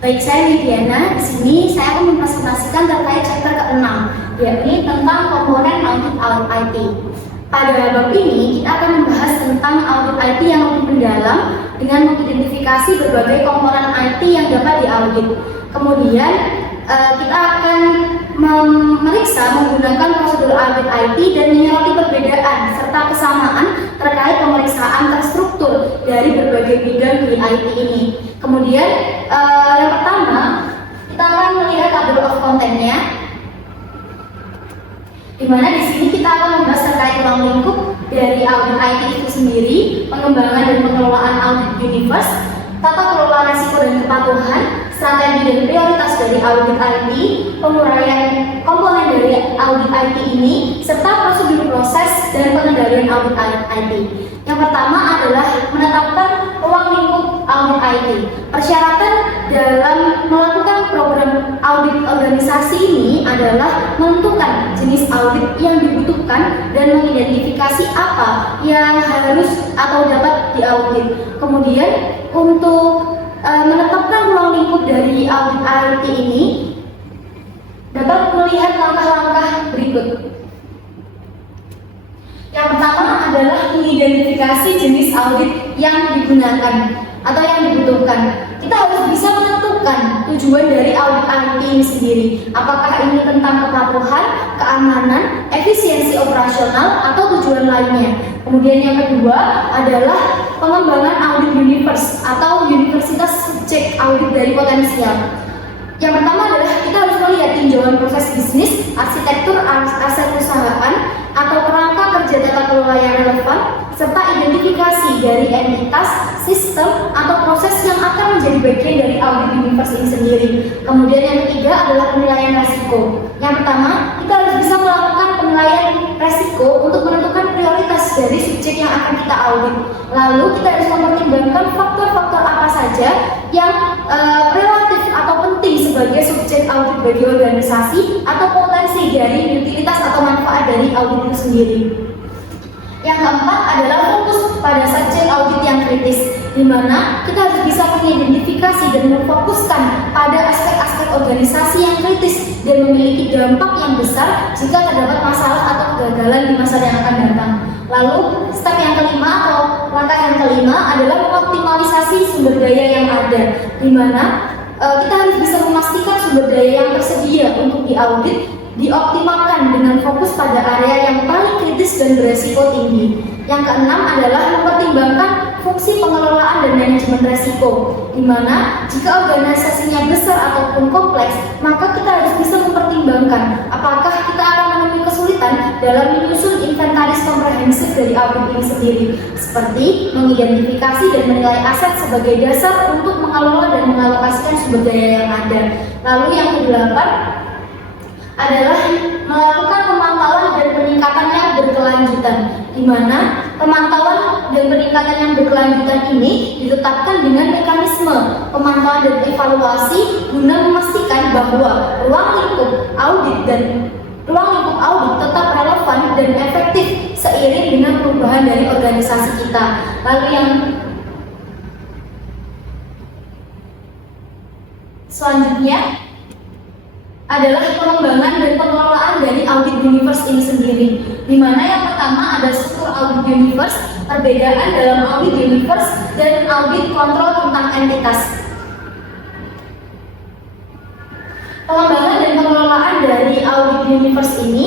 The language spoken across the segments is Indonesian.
Baik, saya Widiana. Di sini saya akan mempresentasikan terkait chapter ke-6, yakni tentang komponen audit IT. Pada bab ini, kita akan membahas tentang audit IT yang lebih mendalam dengan mengidentifikasi berbagai komponen IT yang dapat diaudit. Kemudian, kita akan memeriksa menggunakan prosedur audit IT dan menyoroti perbedaan serta kesamaan terkait pemeriksaan terstruktur dari berbagai bidang di IT ini. Kemudian, yang pertama, kita akan melihat table of content-nya, di mana di sini kita akan membahas terkait ruang lingkup dari audit IT itu sendiri, pengembangan dan pengelolaan audit universe, tata kelola risiko dan kepatuhan, strategi dan prioritas dari audit IT, penguraian komponen dari audit IT ini, serta prosedur proses dan pengendalian audit IT. Yang pertama adalah menetapkan ruang lingkup audit IT. Persyaratan dalam melakukan program audit organisasi ini adalah menentukan jenis audit yang dibutuhkan dan mengidentifikasi apa yang harus atau dapat diaudit. Kemudian untuk menetapkan ruang lingkup dari audit IT ini dapat melihat langkah-langkah berikut. Yang pertama adalah mengidentifikasi jenis audit yang digunakan atau yang dibutuhkan. Kita harus bisa menentukan tujuan dari audit IT ini sendiri. Apakah ini tentang kepatuhan, keamanan, efisiensi operasional, atau tujuan lainnya. Kemudian yang kedua adalah pengembangan audit universe atau universitas subjek audit dari potensial. Yang pertama adalah kita harus melihat tinjauan proses bisnis, arsitektur aset perusahaan, atau kerangka kerja tata kelola yang relevan, serta identifikasi dari entitas, sistem, atau proses yang akan menjadi bagian dari audit universe ini sendiri. Kemudian yang ketiga adalah penilaian resiko. Yang pertama, kita harus bisa melakukan penilaian resiko untuk menentukan prioritas dari subjek yang akan kita audit. Lalu kita harus mempertimbangkan faktor-faktor apa saja yang relatif atau penting sebagai subjek audit bagi organisasi atau potensi dari utilitas atau manfaat dari audit itu sendiri. Yang keempat adalah fokus pada subjek audit yang kritis, di mana kita harus bisa mengidentifikasi dan memfokuskan pada aspek-aspek organisasi yang kritis dan memiliki dampak yang besar jika terdapat masalah atau kegagalan di masa yang akan datang. Lalu, step yang kelima atau langkah yang kelima adalah mengoptimalisasi sumber daya yang ada, di mana kita harus bisa memastikan sumber daya yang tersedia untuk diaudit dioptimalkan dengan fokus pada area yang paling kritis dan beresiko tinggi. Yang keenam adalah mempertimbangkan fungsi pengelolaan dan manajemen resiko, di mana jika organisasinya besar ataupun kompleks, maka kita harus bisa mempertimbangkan apakah kita akan menemui kesulitan dalam menyusun inventaris komprehensif dari audit ini sendiri, seperti mengidentifikasi dan menilai aset sebagai dasar untuk mengelola dan mengalokasikan sumber daya yang ada. Lalu yang kedelapan adalah melakukan pemantauan dan peningkatan yang berkelanjutan, di mana pemantauan dan peningkatan yang berkelanjutan ini ditetapkan dengan mekanisme pemantauan dan evaluasi guna memastikan bahwa ruang lingkup audit tetap relevan dan efektif seiring dengan perubahan dari organisasi kita. Lalu yang selanjutnya adalah pengembangan dan pengelolaan dari audit universe ini sendiri, di mana yang pertama ada struktur audit universe, perbedaan dalam audit universe dan audit kontrol tentang entitas. Pengembangan dan pengelolaan dari audit universe ini,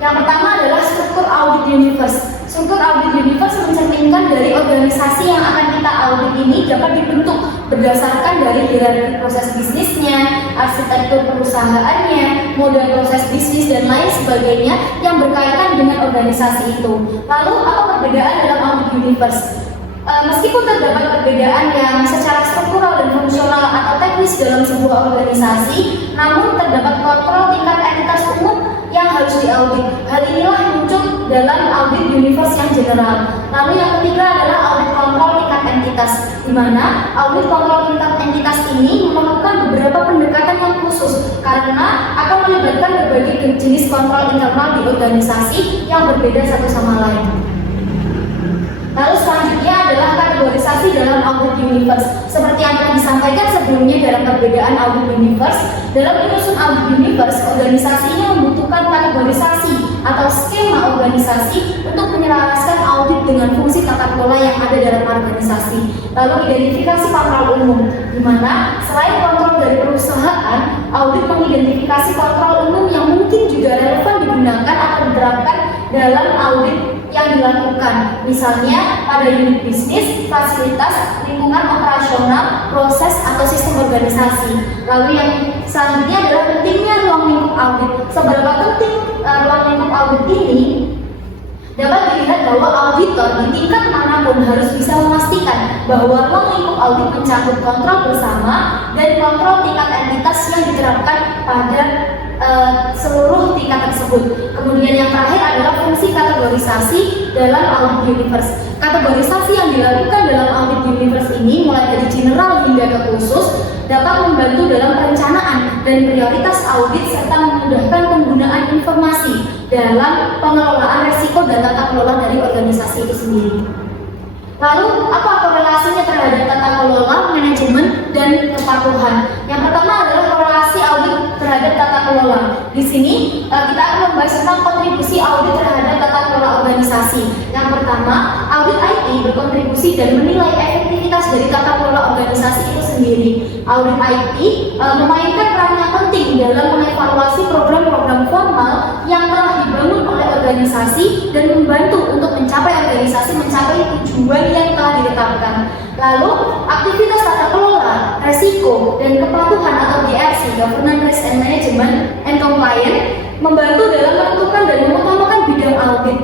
yang pertama adalah struktur audit universe. Struktur audit universe mencerminkan dari organisasi yang akan kita audit ini dapat dibentuk berdasarkan dari hierarki proses bisnisnya, arsitektur perusahaannya, model proses bisnis dan lain sebagainya yang berkaitan dengan organisasi itu. Lalu apa perbedaan dalam audit universe? Meskipun terdapat perbedaan yang secara struktural dan fungsional atau teknis dalam sebuah organisasi, namun terdapat kontrol tingkat entitas umum yang harus diaudit. Hal inilah muncul dalam audit universe yang general. Lalu yang ketiga adalah audit kontrol tingkat entitas, di mana audit kontrol tingkat entitas ini memerlukan beberapa pendekatan yang khusus karena akan melibatkan berbagai jenis kontrol internal di organisasi yang berbeda satu sama lain. Lalu selanjutnya adalah kategorisasi dalam universe. Seperti yang telah disampaikan sebelumnya dalam perbedaan audit universe, dalam menyusun audit universe, organisasi ini membutuhkan kategorisasi atau skema organisasi untuk menyelaraskan audit dengan fungsi tata kelola yang ada dalam organisasi. Lalu identifikasi kontrol umum, di mana selain kontrol dari perusahaan, audit mengidentifikasi kontrol umum yang mungkin juga relevan digunakan atau diterapkan dalam audit yang dilakukan, misalnya pada unit bisnis, fasilitas, lingkungan operasional, proses atau sistem organisasi. Lalu yang selanjutnya adalah pentingnya ruang lingkup audit. Seberapa penting ruang lingkup audit ini? Dapat dilihat bahwa auditor di tingkat manapun harus bisa memastikan bahwa ruang lingkup audit mencakup kontrol bersama dan kontrol tingkat entitas yang diterapkan pada seluruh tingkat tersebut. Kemudian yang terakhir adalah fungsi kategorisasi dalam audit universe. Kategorisasi yang dilakukan dalam audit universe ini mulai dari general hingga ke khusus dapat membantu dalam perencanaan dan prioritas audit serta memudahkan penggunaan informasi dalam pengelolaan risiko dan tata kelola dari organisasi itu sendiri. Lalu, apa korelasinya terhadap tata kelola, manajemen, dan kepatuhan? Yang pertama adalah korelasi audit terhadap tata kelola. Di sini kita akan membahas tentang kontribusi audit terhadap tata kelola organisasi. Yang pertama, audit IT berkontribusi dan menilai efektivitas dari tata kelola organisasi itu sendiri. Audit IT memainkan peran yang penting dalam mengevaluasi program-program formal yang telah dibangun oleh organisasi dan membantu untuk mencapai tujuan yang telah ditetapkan. Lalu, aktivitas tata kelola, resiko, dan kepatuhan atau GRC, Governance, Risk and Management and Compliance, membantu dalam menentukan dan mengutamakan bidang audit,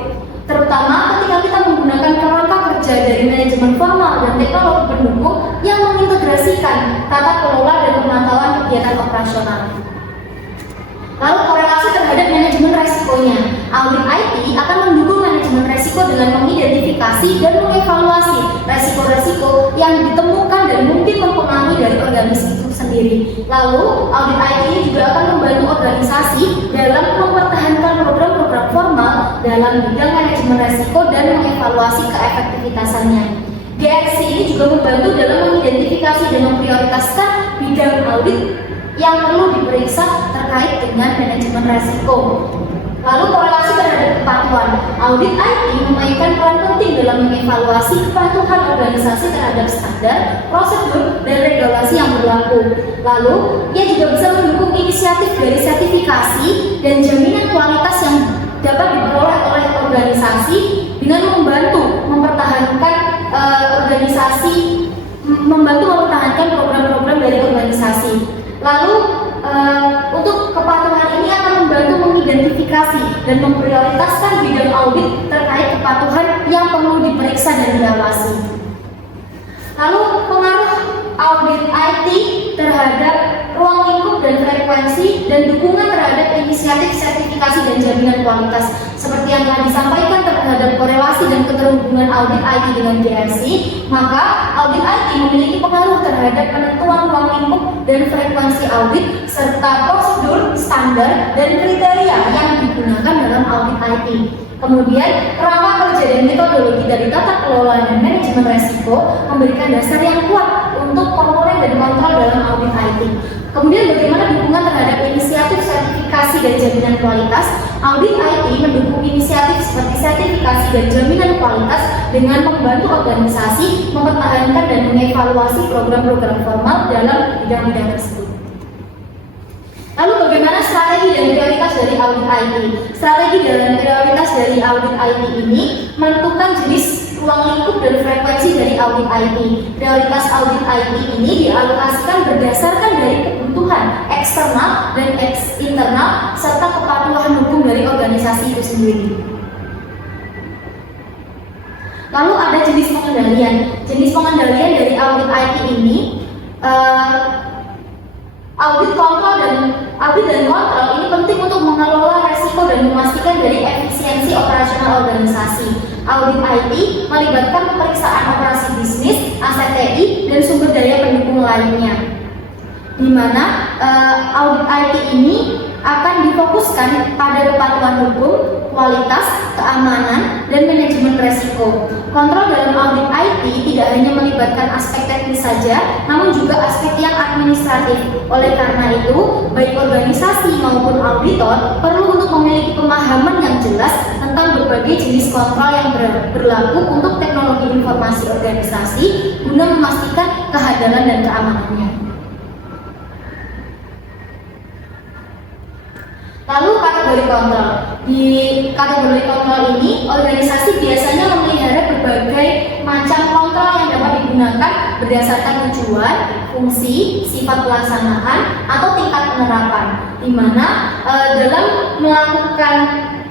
terutama ketika kita menggunakan kerangka kerja dari manajemen formal dan teknologi pendukung yang mengintegrasikan tata kelola dan pemantauan kegiatan operasional. Lalu korelasi terhadap manajemen resikonya. Audit IT akan mendukung manajemen resiko dengan mengidentifikasi dan mengevaluasi resiko-resiko yang ditemukan dan mungkin mempengaruhi dari organisasi itu sendiri. Lalu, audit IT ini juga akan membantu organisasi dalam mempertahankan program-program formal dalam bidang manajemen resiko dan mengevaluasi keefektivitasannya. GRC ini juga membantu dalam mengidentifikasi dan memprioritaskan bidang audit yang perlu diperiksa terkait dengan manajemen resiko. Lalu korelasi terhadap kepatuhan. Audit IT memainkan peran penting dalam mengevaluasi kepatuhan organisasi terhadap standar, prosedur, dan regulasi yang berlaku. Lalu, ia juga bisa mendukung inisiatif dari sertifikasi dan jaminan kualitas yang dapat diperoleh oleh organisasi dengan membantu mempertahankan program-program dari organisasi. Lalu untuk kepatuhan ini akan membantu mengidentifikasi dan memprioritaskan bidang audit terkait kepatuhan yang perlu diperiksa dan diawasi. Lalu pengaruh audit IT terhadap ruang lingkup dan frekuensi dan dukungan terhadap inisiatif sertifikasi dan jaminan kualitas. Seperti yang telah disampaikan terhadap korelasi dan keterhubungan audit IT dengan GRC, maka audit IT memiliki pengaruh terhadap penentuan ruang lingkup dan frekuensi audit serta prosedur, standar, dan kriteria yang digunakan dalam audit IT. Kemudian, kerangka kerja dan metodologi dari tata kelola dan manajemen resiko memberikan dasar yang kuat untuk komponen dan kontrol dalam audit IT. Kemudian, bagaimana dukungan terhadap inisiatif sertifikasi dan jaminan kualitas? Audit IT mendukung inisiatif seperti sertifikasi dan jaminan kualitas dengan membantu organisasi mempertahankan dan mengevaluasi program-program formal dalam bidang-bidang tersebut. Lalu bagaimana strategi dan prioritas dari audit IT? Strategi dan prioritas dari audit IT ini menentukan jenis ruang lingkup dan frekuensi dari audit IT. Prioritas audit IT ini dialokasikan berdasarkan dari kebutuhan eksternal dan internal serta kepatuhan hukum dari organisasi itu sendiri. Lalu ada jenis pengendalian. Jenis pengendalian dari audit IT ini audit dan kontrol ini penting untuk mengelola resiko dan memastikan dari efisiensi operasional organisasi. Audit IT melibatkan pemeriksaan operasi bisnis, aset TI, dan sumber daya pendukung lainnya. Di mana audit IT ini akan difokuskan pada kepatuhan hukum, kualitas, keamanan, dan manajemen resiko. Kontrol dalam audit IT tidak hanya melibatkan melibatkan aspek teknis saja, namun juga aspek yang administratif. Oleh karena itu, baik organisasi maupun auditor perlu untuk memiliki pemahaman yang jelas tentang berbagai jenis kontrol yang berlaku untuk teknologi informasi organisasi guna memastikan kehadiran dan keamanannya. Lalu kategori kontrol. Di kategori kontrol ini, organisasi biasanya memelihara berbagai macam kontrol yang dapat digunakan berdasarkan tujuan, fungsi, sifat pelaksanaan, atau tingkat penerapan. Di mana dalam melakukan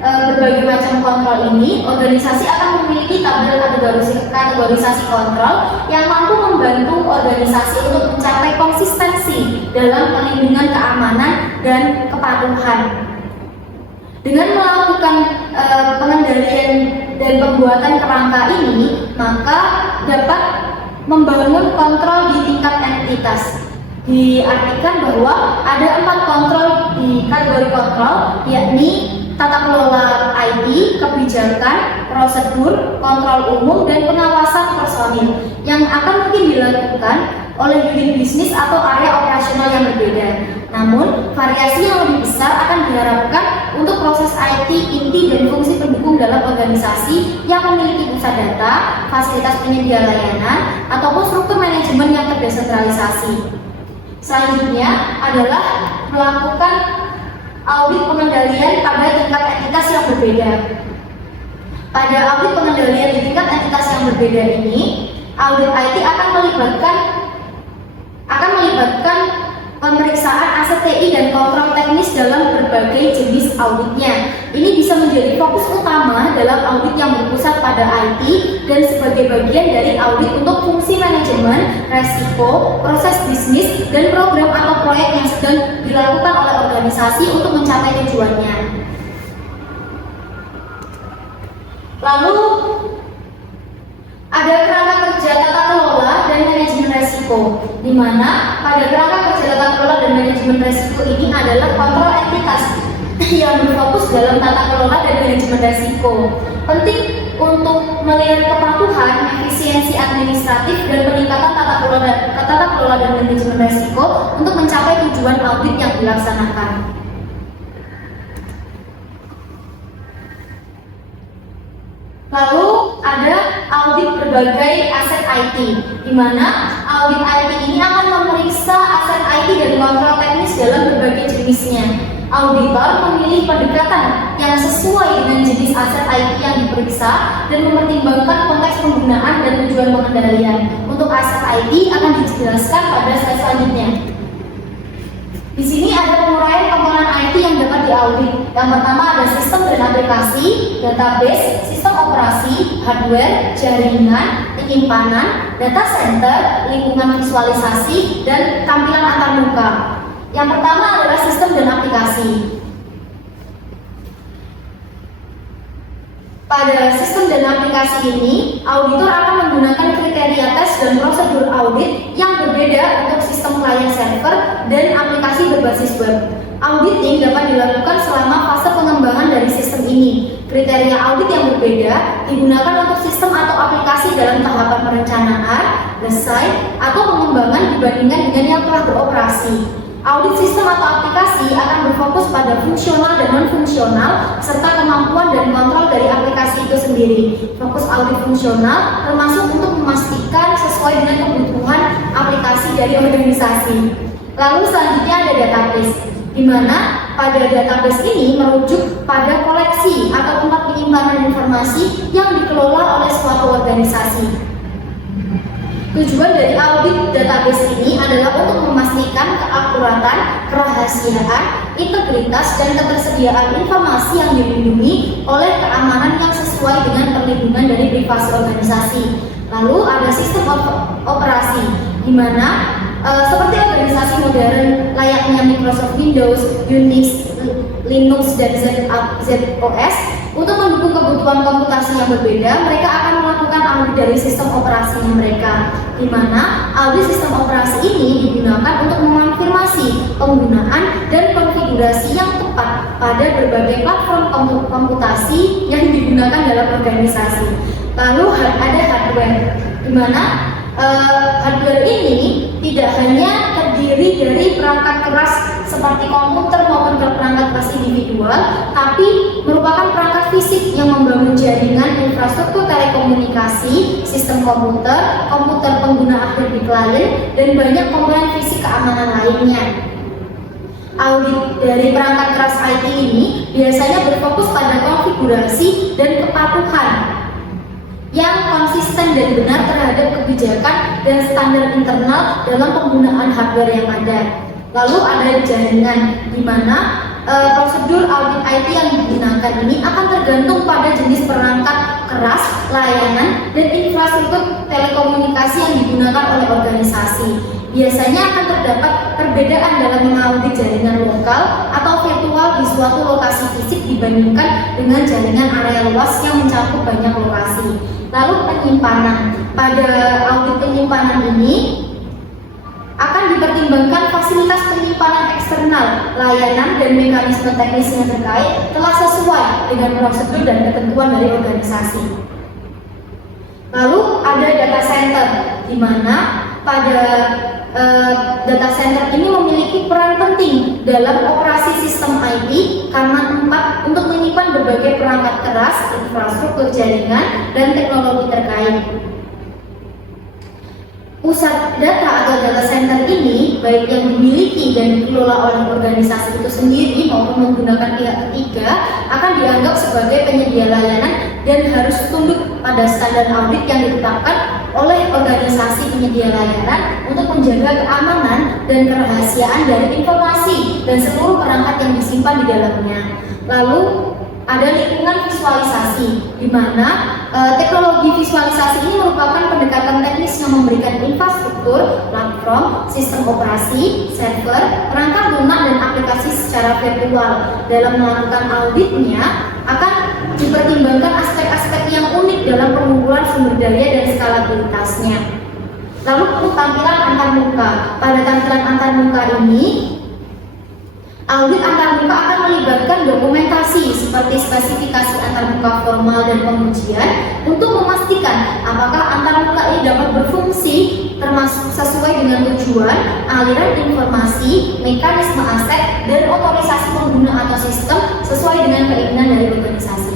berbagai macam kontrol ini, organisasi akan memiliki tabel kategorisasi kontrol yang mampu membantu organisasi untuk mencapai konsistensi dalam perlindungan keamanan dan kepatuhan. Dengan melakukan pengendalian dan pembuatan kerangka ini, maka dapat membangun kontrol di tingkat entitas. Diartikan bahwa ada 4 kontrol di kategori kontrol, yakni tata kelola IT, kebijakan, prosedur, kontrol umum, dan pengawasan personil yang akan mungkin dilakukan oleh unit bisnis atau area operasional yang berbeda. Namun, variasi yang lebih besar akan diharapkan untuk proses IT, inti, dan fungsi pendukung dalam organisasi yang memiliki pusat data, fasilitas penyedia layanan, ataupun struktur manajemen yang terdesentralisasi. Selanjutnya adalah melakukan audit pengendalian pada tingkat entitas yang berbeda. Pada audit pengendalian di tingkat entitas yang berbeda ini, audit IT akan melibatkan pemeriksaan aset TI dan kontrol teknis dalam berbagai jenis auditnya. Ini bisa menjadi fokus utama dalam audit yang berpusat pada IT dan sebagai bagian dari audit untuk fungsi manajemen, resiko, proses bisnis, dan program atau proyek yang sedang dilakukan oleh organisasi untuk mencapai tujuannya. Lalu ada kerangka kerja tata kelola dan manajemen resiko, di mana pada kerangka kerja tata kelola dan manajemen resiko ini adalah kontrol entitas yang berfokus dalam tata kelola dan manajemen resiko. Penting untuk melihat kepatuhan, efisiensi administratif, dan peningkatan tata kelola dan manajemen resiko untuk mencapai tujuan audit yang dilaksanakan. Lalu ada audit berbagai aset IT, di mana audit IT ini akan memeriksa aset IT dan kontrol teknis dalam berbagai jenisnya. Auditor memilih pendekatan yang sesuai dengan jenis aset IT yang diperiksa dan mempertimbangkan konteks penggunaan dan tujuan pengendalian. Untuk aset IT akan dijelaskan pada slide selanjutnya. Di sini ada penguraian komponen IT yang dapat diaudit. Yang pertama ada sistem dan aplikasi, database, sistem operasi, hardware, jaringan, penyimpanan, data center, lingkungan visualisasi, dan tampilan antarmuka. Yang pertama adalah sistem dan aplikasi. Pada sistem dan aplikasi ini, auditor akan menggunakan kriteria tes dan prosedur audit yang berbeda untuk sistem client server dan aplikasi berbasis web. Auditing dapat dilakukan selama fase pengembangan dari sistem ini. Kriteria audit yang berbeda digunakan untuk sistem atau aplikasi dalam tahapan perencanaan, desain, atau pengembangan dibandingkan dengan yang telah beroperasi. Audit sistem atau aplikasi akan berfokus pada fungsional dan non-fungsional serta kemampuan dan kontrol dari aplikasi itu sendiri. Fokus audit fungsional termasuk untuk memastikan sesuai dengan kebutuhan aplikasi dari organisasi. Lalu selanjutnya ada database, di mana pada database ini merujuk pada koleksi atau tempat penyimpanan informasi yang dikelola oleh suatu organisasi. Tujuan dari audit database ini adalah untuk memastikan keakuratan, kerahasiaan, integritas, dan ketersediaan informasi yang dilindungi oleh keamanan yang sesuai dengan perlindungan dari privasi organisasi. Lalu ada sistem operasi, di mana seperti organisasi modern layaknya Microsoft Windows, Unix, Linux, dan ZOS, untuk mendukung kebutuhan komputasi yang berbeda, mereka akan melakukan audit dari sistem operasinya mereka, di mana audit sistem operasi ini digunakan untuk mengonfirmasi penggunaan dan konfigurasi yang tepat pada berbagai platform komputasi yang digunakan dalam organisasi. Lalu ada hardware, di mana Hardware ini tidak hanya terdiri dari perangkat keras seperti komputer maupun perangkat keras individual, tapi merupakan perangkat fisik yang membangun jaringan infrastruktur telekomunikasi, sistem komputer, komputer pengguna akhir di klien, dan banyak komponen fisik keamanan lainnya. Audit dari perangkat keras IT ini biasanya berfokus pada konfigurasi dan kepatuhan yang konsisten dan benar terhadap kebijakan dan standar internal dalam penggunaan hardware yang ada. Lalu ada jaringan, di mana prosedur audit IT yang digunakan ini akan tergantung pada jenis perangkat keras, layanan, dan infrastruktur telekomunikasi yang digunakan oleh organisasi. Biasanya akan terdapat perbedaan dalam mengaudit jaringan lokal atau virtual di suatu lokasi fisik dibandingkan dengan jaringan area luas yang mencakup banyak lokasi. Lalu penyimpanan. Pada audit penyimpanan ini akan dipertimbangkan fasilitas penyimpanan eksternal, layanan, dan mekanisme teknis yang terkait telah sesuai dengan prosedur dan ketentuan dari organisasi. Lalu ada data center, di mana pada data center ini memiliki peran penting dalam operasi sistem IT karena tempat untuk menyimpan berbagai perangkat keras, infrastruktur jaringan, dan teknologi terkait. Pusat data atau data center ini baik yang dimiliki dan dikelola oleh organisasi itu sendiri maupun menggunakan pihak ketiga akan dianggap sebagai penyedia layanan dan harus tunduk pada standar audit yang ditetapkan oleh organisasi penyedia layanan untuk menjaga keamanan dan kerahasiaan dari informasi dan seluruh perangkat yang disimpan di dalamnya. Lalu ada lingkungan visualisasi, di mana teknologi visualisasi ini merupakan pendekatan teknis yang memberikan infrastruktur, platform, sistem operasi, server, perangkat lunak, dan aplikasi secara virtual. Dalam melakukan auditnya akan dipertimbangkan aspek-aspek yang unik dalam pengumpulan sumber daya dan skalabilitasnya. Lalu tampilan antarmuka. Pada tampilan antarmuka ini, audit antarmuka akan melibatkan dokumentasi seperti spesifikasi antarmuka formal dan pengujian untuk memastikan apakah antarmuka ini dapat berfungsi termasuk sesuai dengan tujuan, aliran informasi, mekanisme aset, dan otorisasi pengguna atau sistem sesuai dengan keinginan dari organisasi.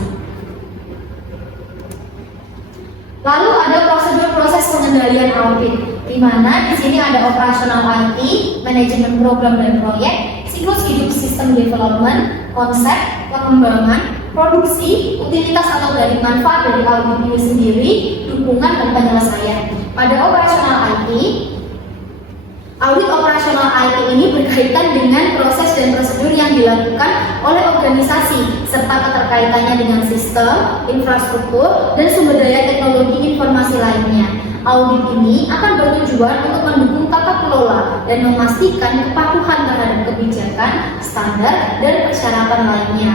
Lalu ada prosedur proses pengendalian audit, di mana di sini ada operasional IT, manajemen program dan proyek, siklus hidup sistem development, konsep, pengembangan, produksi, utilitas atau dari manfaat dari audit ini sendiri, dukungan dan penyelesaian. Pada operasional IT, audit operasional IT ini berkaitan dengan proses dan prosedur yang dilakukan oleh organisasi serta keterkaitannya dengan sistem, infrastruktur, dan sumber daya teknologi informasi lainnya. Audit ini akan bertujuan untuk mendukung tata kelola dan memastikan kepatuhan terhadap kebijakan, standar, dan persyaratan lainnya.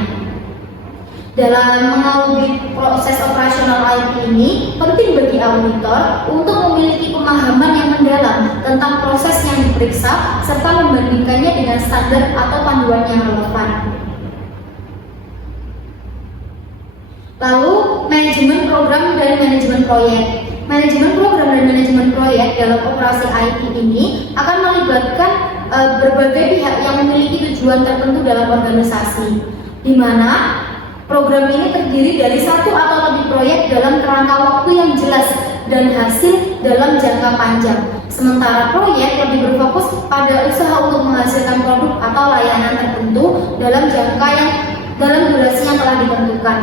Dalam mengaudit proses operasional IT ini, penting bagi auditor untuk memiliki pemahaman yang mendalam tentang proses yang diperiksa serta membandingkannya dengan standar atau panduan yang relevan. Lalu, manajemen program dan manajemen proyek. Manajemen program dan manajemen proyek dalam operasi IT ini akan melibatkan berbagai pihak yang memiliki tujuan tertentu dalam organisasi, di mana program ini terdiri dari satu atau lebih proyek dalam kerangka waktu yang jelas dan hasil dalam jangka panjang. Sementara proyek lebih berfokus pada usaha untuk menghasilkan produk atau layanan tertentu dalam durasi yang telah ditentukan.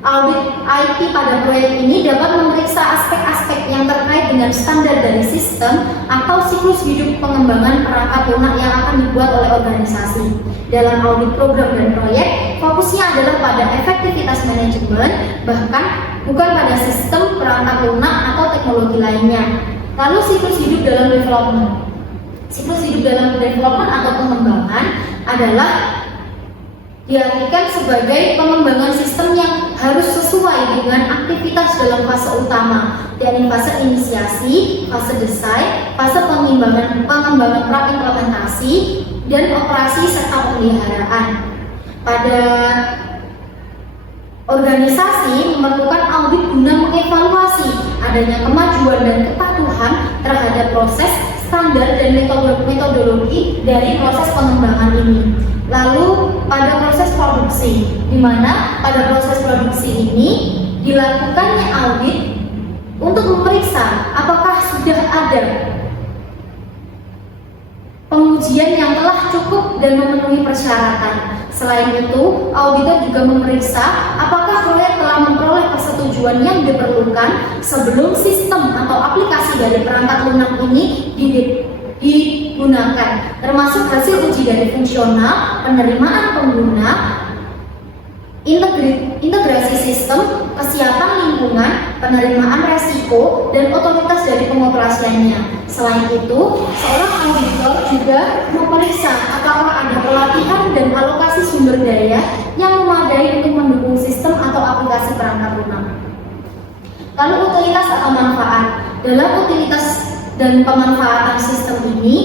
Audit IT pada proyek ini dapat memeriksa aspek-aspek yang terkait dengan standar dari sistem atau siklus hidup pengembangan perangkat lunak yang akan dibuat oleh organisasi. Dalam audit program dan proyek, fokusnya adalah pada efektivitas manajemen, bahkan bukan pada sistem, perangkat lunak, atau teknologi lainnya. Lalu siklus hidup dalam development. Siklus hidup dalam development atau pengembangan adalah diartikan sebagai pengembangan sistem yang harus sesuai dengan aktivitas dalam fase utama, yakni fase inisiasi, fase desain, fase pengembangan pra-implementasi, dan operasi serta pemeliharaan. Pada Organisasi memerlukan audit guna mengevaluasi adanya kemajuan dan kepatuhan terhadap proses, standar, dan metodologi dari proses pengembangan ini. Lalu pada proses produksi, di mana pada proses produksi ini dilakukannya audit untuk memeriksa apakah sudah ada pengujian yang telah cukup dan memenuhi persyaratan. Selain itu, auditor juga memeriksa apakah proyek telah memperoleh persetujuan yang diperlukan sebelum sistem atau aplikasi dari perangkat lunak ini digunakan, termasuk hasil uji dari fungsional, penerimaan pengguna, integrasi sistem, kesiapan lingkungan, penerimaan resiko, dan otoritas dari pengoperasiannya. Selain itu, seorang auditor juga memeriksa apakah ada pelatihan dan alokasi sumber daya yang memadai untuk mendukung sistem atau aplikasi perangkat lunak. Lalu utilitas atau manfaat. Dalam utilitas dan pemanfaatan sistem ini,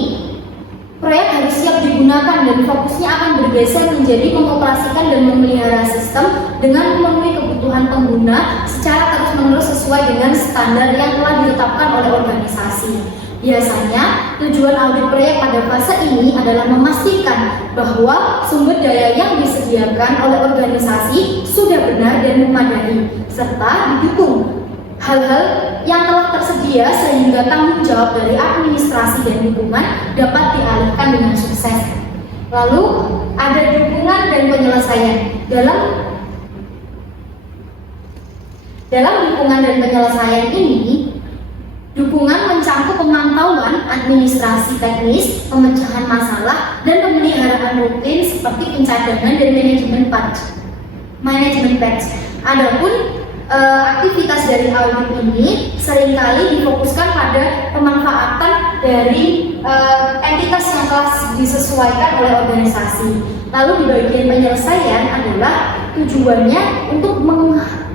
proyek harus siap digunakan dan fokusnya akan bergeser menjadi mengoperasikan dan memelihara sistem dengan memenuhi kebutuhan pengguna secara terus-menerus sesuai dengan standar yang telah ditetapkan oleh organisasi. Biasanya, tujuan audit proyek pada fase ini adalah memastikan bahwa sumber daya yang disediakan oleh organisasi sudah benar dan memadai, serta didukung hal-hal yang telah tersedia sehingga tanggung jawab dari administrasi dan lingkungan dapat dialihkan dengan sukses. Lalu ada dukungan dan penyelesaian. Dalam dukungan dan penyelesaian ini, dukungan mencakup pemantauan administrasi teknis, pemecahan masalah, dan pemeliharaan rutin seperti pencadangan dan manajemen batch. Adapun aktivitas dari audit ini seringkali difokuskan pada pemanfaatan dari entitas yang telah disesuaikan oleh organisasi. Lalu di bagian penyelesaian adalah tujuannya untuk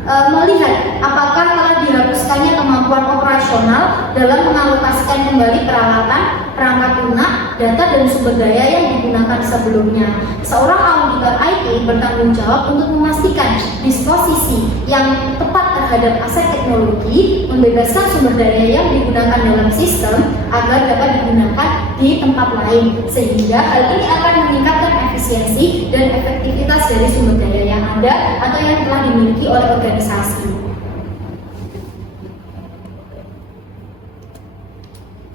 melihat apakah telah dihapuskannya kemampuan operasional dalam mengalokasikan kembali peralatan, perangkat lunak, data, dan sumber daya yang digunakan sebelumnya. Seorang auditor IT bertanggung jawab untuk memastikan disposisi yang tepat terhadap aset teknologi, membebaskan sumber daya yang digunakan dalam sistem agar dapat digunakan di tempat lain, sehingga hal ini akan meningkatkan efisiensi dan efektivitas dari sumber daya yang ada atau yang telah dimiliki oleh organisasi.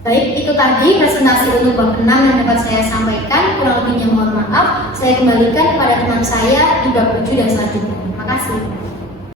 Baik, itu tadi presentasi untuk bab 6 yang dapat saya sampaikan. Kurang lebihnya mohon maaf. Saya kembalikan kepada teman saya di bab 7 dan selanjutnya. Terima kasih.